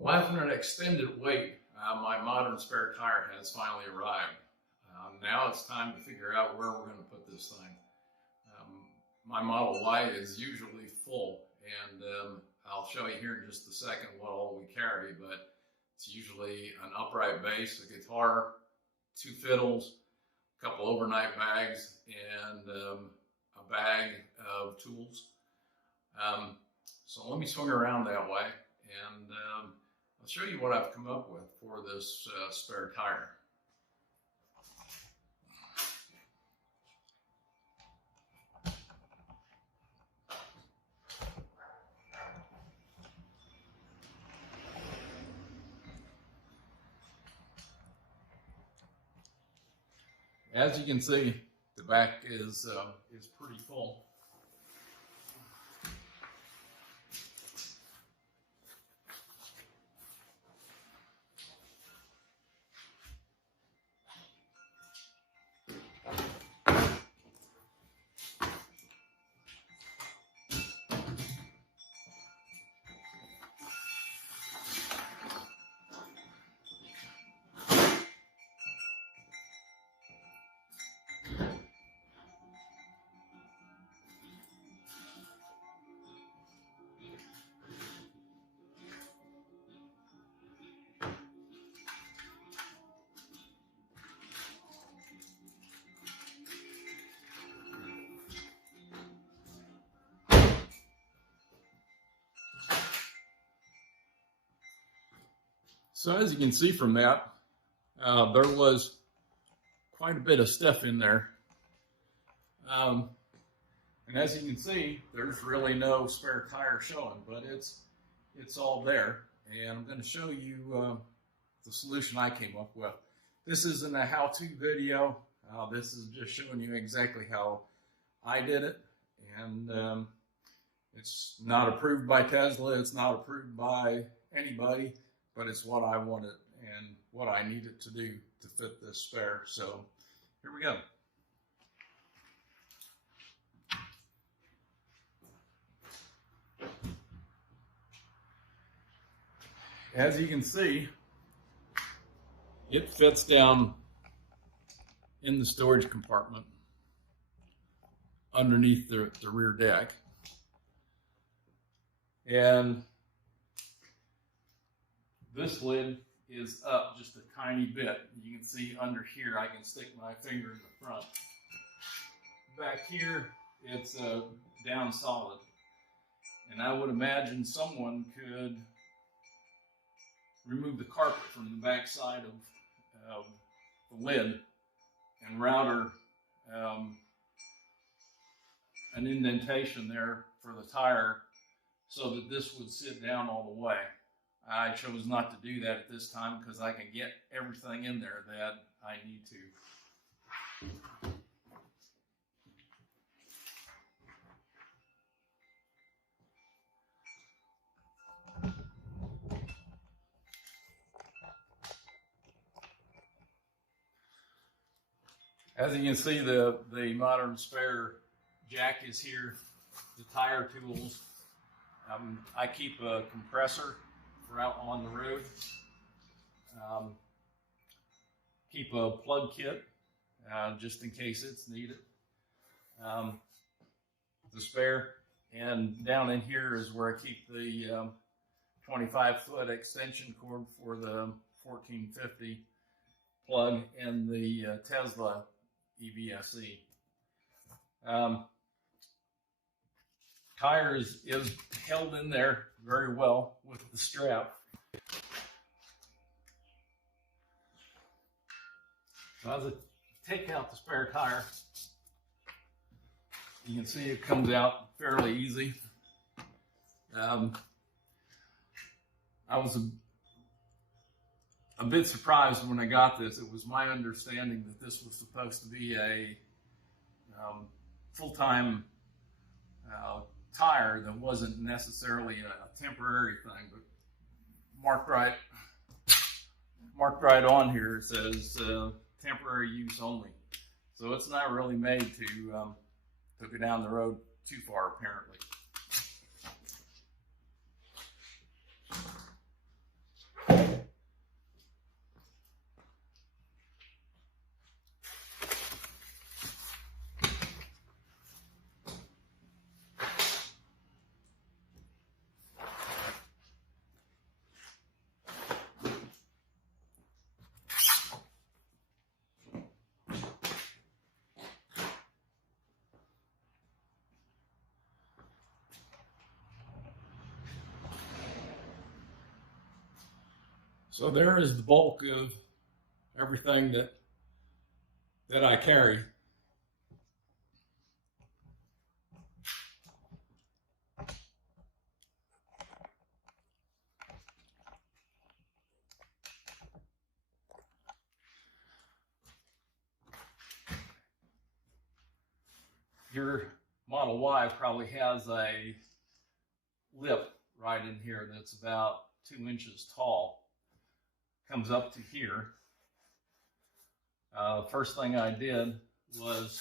Well, after an extended wait, my modern spare tire has finally arrived. Now it's time to figure out where we're going to put this thing. My Model Y is usually full, and I'll show you here in just a second what all we carry, but it's usually an upright bass, a guitar, 2 fiddles, a couple overnight bags, and a bag of tools. So let me swing around that way, and I'll show you what I've come up with for this spare tire. As you can see, the back is pretty full. So as you can see from that, there was quite a bit of stuff in there. And as you can see, there's really no spare tire showing, but it's all there. And I'm going to show you the solution I came up with. This isn't a how-to video. This is just showing you exactly how I did it. And it's not approved by Tesla. It's not approved by anybody. But it's what I wanted and what I needed to do to fit this spare. So here we go. As you can see, it fits down in the storage compartment underneath the rear deck. And this lid is up just a tiny bit. You can see under here, I can stick my finger in the front. Back here, it's down solid. And I would imagine someone could remove the carpet from the back side of the lid and router an indentation there for the tire so that this would sit down all the way. I chose not to do that at this time because I can get everything in there that I need to. As you can see, the modern spare jack is here, the tire tools. I keep a compressor for out on the road. Keep a plug kit just in case it's needed. The spare, and down in here is where I keep the 25-foot extension cord for the 1450 plug and the Tesla EVSE. Tire is held in there very well with the strap. So as I take out the spare tire, you can see it comes out fairly easy. I was a bit surprised when I got this. It was my understanding that this was supposed to be a full-time tire that wasn't necessarily a temporary thing, but marked right on here, it says temporary use only. So it's not really made to go down the road too far, apparently. So there is the bulk of everything that I carry. Your Model Y probably has a lip right in here that's about 2 inches tall. Comes up to here. First thing I did was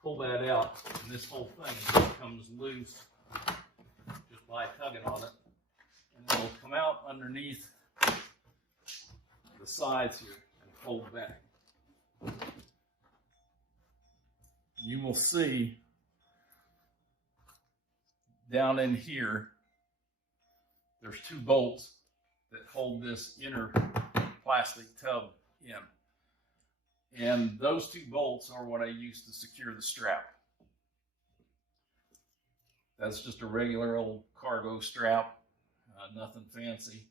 pull that out, and this whole thing comes loose just by tugging on it, and it'll come out underneath the sides here and fold back. You will see down in here, there's 2 bolts that hold this inner plastic tub in. And those 2 bolts are what I use to secure the strap. That's just a regular old cargo strap, nothing fancy.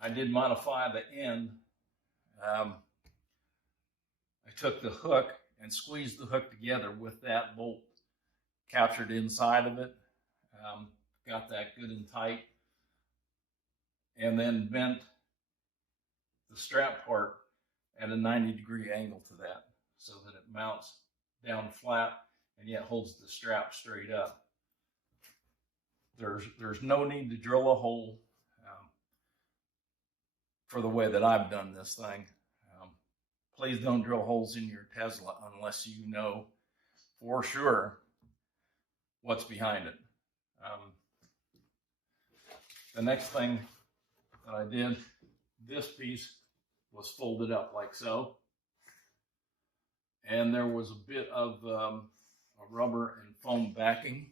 I did modify the end. I took the hook and squeezed the hook together with that bolt captured inside of it. Got that good and tight. And then bent the strap part at a 90-degree angle to that so that it mounts down flat and yet holds the strap straight up. There's no need to drill a hole for the way that I've done this thing. Please don't drill holes in your Tesla unless you know for sure what's behind it. The next thing that I did, this piece was folded up like so. And there was a bit of a rubber and foam backing.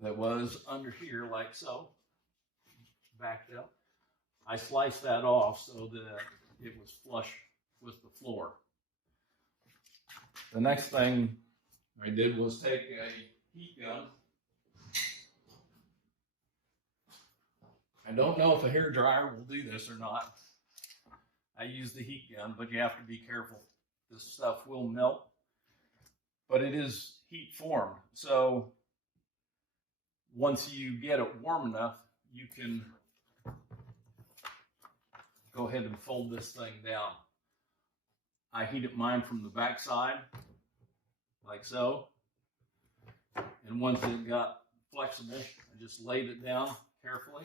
That was under here like so, backed up. I sliced that off so that it was flush with the floor. The next thing I did was take a heat gun. I don't know if a hair dryer will do this or not. I use the heat gun, but you have to be careful. This stuff will melt, but it is heat formed. So once you get it warm enough, you can go ahead and fold this thing down. I heated mine from the back side, like so. And once it got flexible, I just laid it down carefully,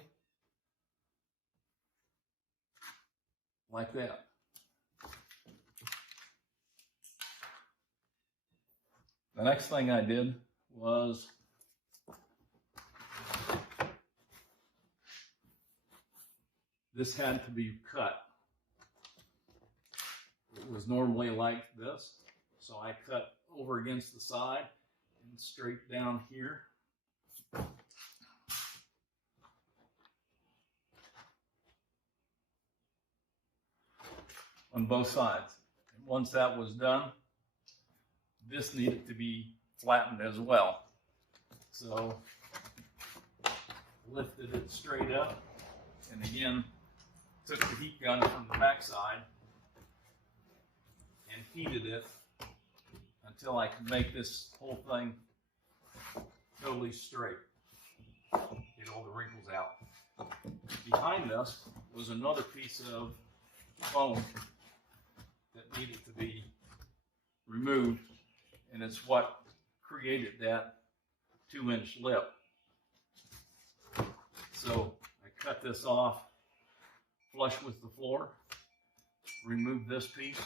like that. The next thing I did was this had to be cut. It was normally like this, so I cut over against the side and straight down here. On both sides. And once that was done, this needed to be flattened as well. So lifted it straight up, and again took the heat gun from the back side and heated it until I could make this whole thing totally straight. Get all the wrinkles out. Behind us was another piece of foam that needed to be removed, and it's what created that 2-inch lip. So I cut this off flush with the floor, remove this piece,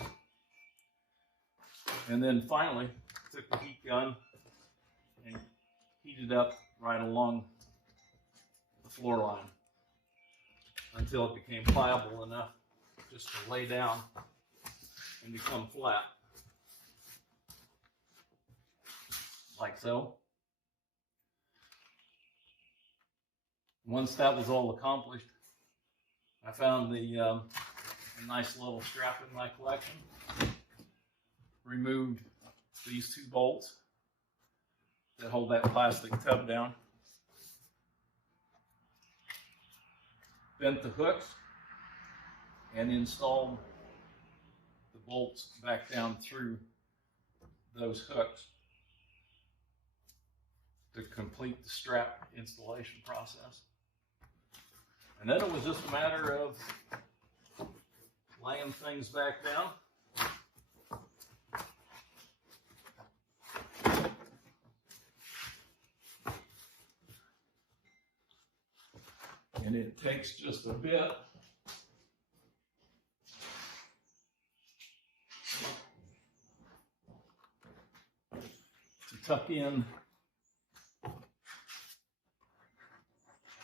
and then finally took the heat gun and heated up right along the floor line until it became pliable enough just to lay down and become flat, like so. Once that was all accomplished, I found a nice little strap in my collection. Removed these 2 bolts that hold that plastic tub down. Bent the hooks and installed the bolts back down through those hooks to complete the strap installation process. And then it was just a matter of laying things back down. And it takes just a bit to tuck in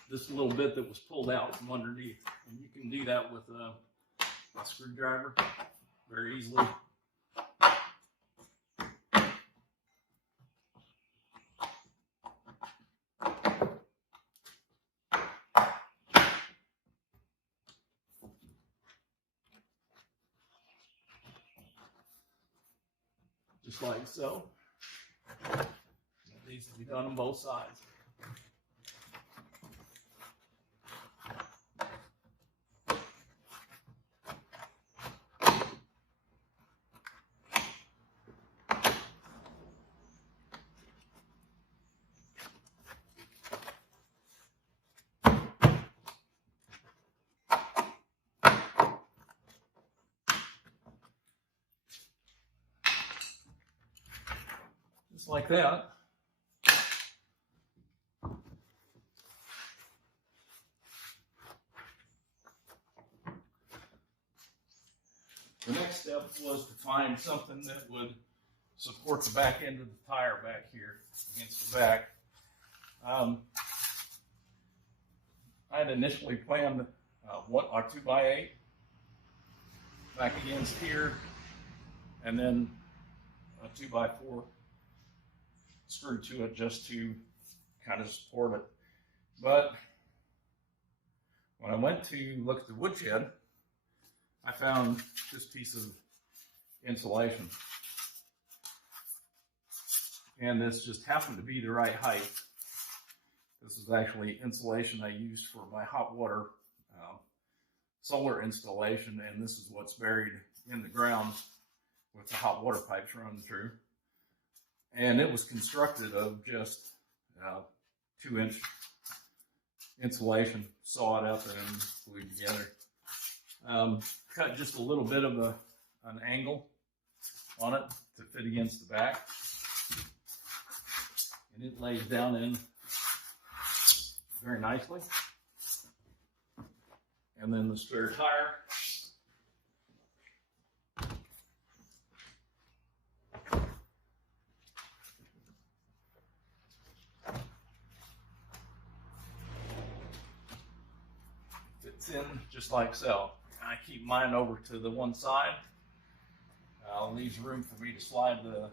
this little bit that was pulled out from underneath. And you can do that with a screwdriver very easily. Just like so. It needs to be done on both sides. Just like that. The next step was to find something that would support the back end of the tire back here against the back. I had initially planned a 2x8 back against here, and then a 2x4 screwed to it just to kind of support it. But when I went to look at the woodshed, I found this piece of insulation. And this just happened to be the right height. This is actually insulation I used for my hot water solar installation, and this is what's buried in the ground with the hot water pipes running through. And it was constructed of just 2-inch insulation, sawed up and glued together. Cut just a little bit of an angle on it to fit against the back. And it lays down in very nicely. And then the spare tire. Fits in just like so. I keep mine over to the one side. Leaves room for me to slide the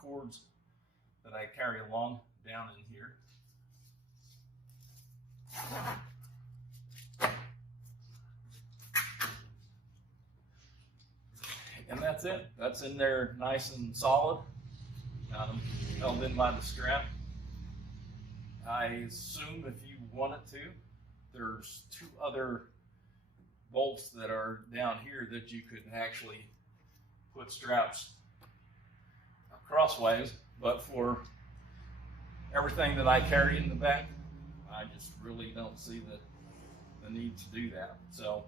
cords that I carry along down in here. And that's it. That's in there nice and solid, held in by the strap. I assume if you wanted to, there's 2 other bolts that are down here that you could actually put straps crossways, but for everything that I carry in the back, I just really don't see the need to do that. So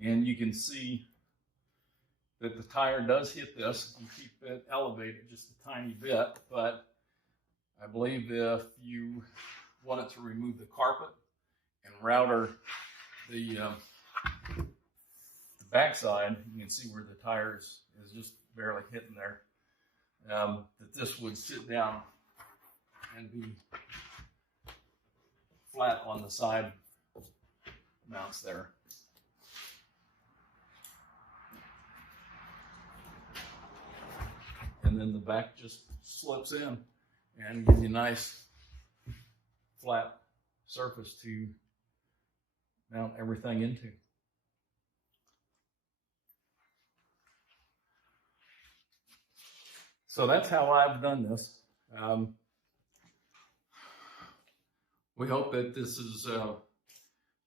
again, you can see that the tire does hit this and keep it elevated just a tiny bit, but I believe if you wanted to remove the carpet and router the backside, you can see where the tire is just barely hitting there, that this would sit down and be flat on the side mounts there. then the back just slips in and gives you a nice flat surface to mount everything into. So that's how I've done this. We hope that this is a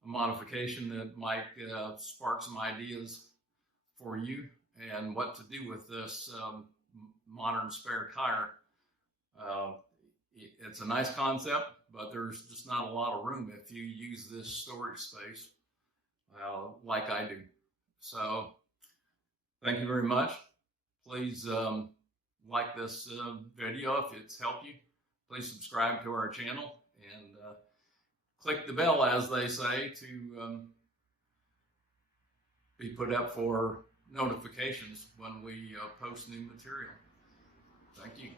modification that might spark some ideas for you and what to do with this modern spare tire. It's a nice concept, but there's just not a lot of room if you use this storage space like I do. So thank you very much. Please like this video if it's helped you. Please subscribe to our channel and click the bell, as they say, to be put up for notifications when we post new material. Thank you.